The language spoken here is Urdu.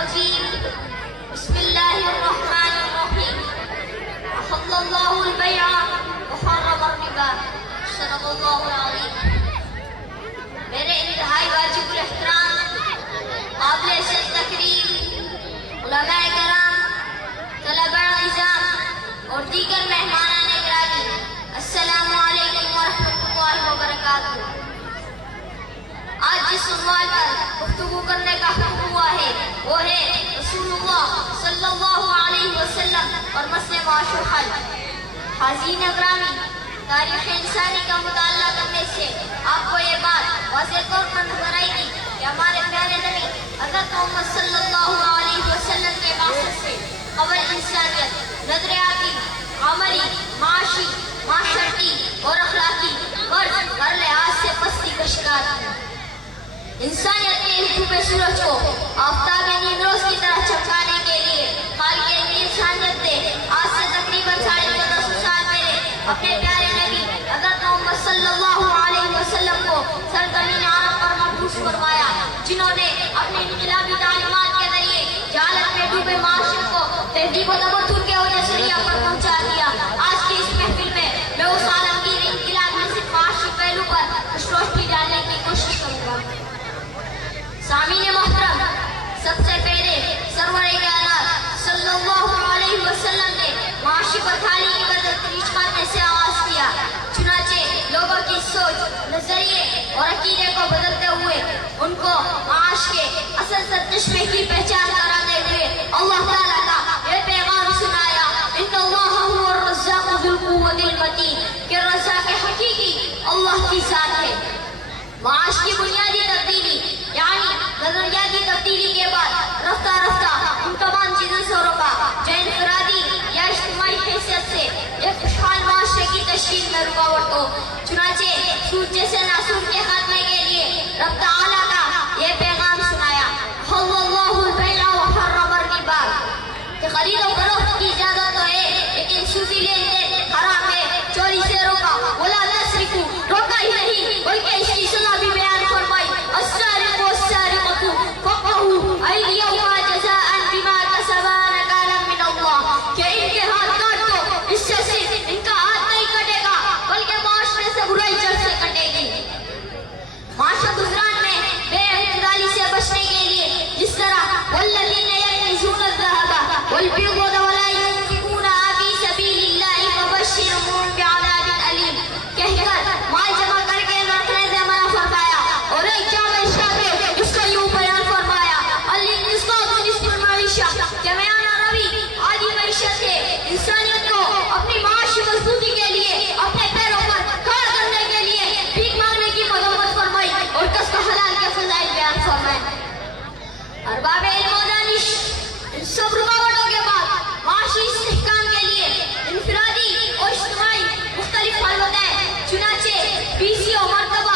الرجيم بسم الله الرحمن الرحيم أحل الله البيع وحرم الربا صدق الله العظيم. میرے انتہائی واجب الاحترام قابل عزت تقریم علماء کرام، طلباء نظام اور دیگر مہمانان گرامی، السلام علیکم ورحمۃ اللہ وبرکاتہ. آج جس عنوان پر گفتگو کرنے کا حکم ہوا ہے وہ ہے رسول اللہ صلی اللہ علیہ وسلم اور مسئلہ معاش و حل. حاضرین اکرامی، تاریخ انسانی کا مطالعہ کرنے سے آپ کو یہ بات واضح طور پر نظر آئے گی کہ ہمارے پیارے نبی حضرت محمد صلی اللہ علیہ وسلم کے بعثت سے قبل انسانیت نظریاتی، عملی، معاشی، معاشرتی اور اخلاقی فرض ہر لحاظ سے پستی کا شکار تھی. انسانیت کے اس ڈوبے سورج کو آفتاب نیم روز کی طرح چمکانے کے لیے خالق انسانیت نے آج سے تقریباً 1450 سال پہلے اپنے پیارے نبی حضرت محمد صلی اللہ علیہ وسلم کو سرزمین عرب پر مبعوث فرمایا، جنہوں نے اپنی انقلابی تعلیمات کے ذریعے جہالت میں ڈوبے معاشرے کو تہذیب و تمدن کے نظریہ پر پہنچا دیا. آج کی اس محفل میں اس عالمگیر انقلاب میں صرف معاشی پہلو پر روشنی ڈالنے کی کوشش کروں گا. سامعین محترم، سب سے پہلے سرور کائنات صلی اللہ علیہ وسلم نے معاشی بدحالی کی تدریج کرنے سے آغاز کیا. چنانچہ لوگوں کی سوچ، نظریے اور عقیدے کو بدلتے ہوئے ان کو معاش کے اصل سرچشمے کی پہچان کراتے ہوئے اللہ تعالیٰ کا یہ پیغام سنایا، ان اللہ هو الرزاق ذو القوة المتین، کہ رزاق حقیقی اللہ کی ذات ہے. معاش کی بنیادی تبدیلی یعنی نظریاتی تبدیلی کے بعد رفتہ رفتہ ان تمام چیزوں سے روکا جو انفرادی یا اجتماعی حیثیت سے ایک خوشحال معاشرے کی تشکیل میں رکاوٹ ہو. چنانچہ سود جیسے ناسود کے خاتمے کے لیے رب تعالیٰ کا یہ پیغام سنایا، حل اللہ البیع وحرم الربا، کہ خرید و فروخت کی اجازت تو ہے لیکن سودی لین دین حرام ہے. چوری سے روکا، ولا تسرقوا، روکا ہی نہیں بلکہ اس کی سزا بھی بیان فرمائی، السارق والسارقة فقطعوا أيديهما جزاء بما كسبا نكالا من اللہ، کہ ان کے ہاتھ کاٹ دو، اس سے صرف ان کا ہاتھ نہیں کٹے گا بلکہ معاشرے سے برائی جڑ سے کٹے گی. معاشرت گزران میں بے اعتدالی سے بچنے کے لیے جس طرح والذین یکنزون الذهب والفضة ولا ينفقونها في سبيل الله فبشرهم بعذاب أليم، کہہ کر مال جمع کر کے رکھنے سے منع فرمایا اور ایک جامع شاعر اس کو یوں بیان فرمایا، الانفاق نصف المعیشہ، کہ میانہ روی آدھی معیشت ہے. انسانیت کو اپنی معاشی مضبوطی کے لیے اپنے پیروں پر کھڑا کرنے کے لیے بھیک مانگنے کی مذمت فرمائی اور کسب حلال کے فضائل بیان فرمائے. ارباب علم و دانش ان سب رکاوٹوں کے بعد معاشی استحکام کے لیے انفرادی اور اجتماعی مختلف حل ہوتے ہیں. چنانچہ 20 مرتبہ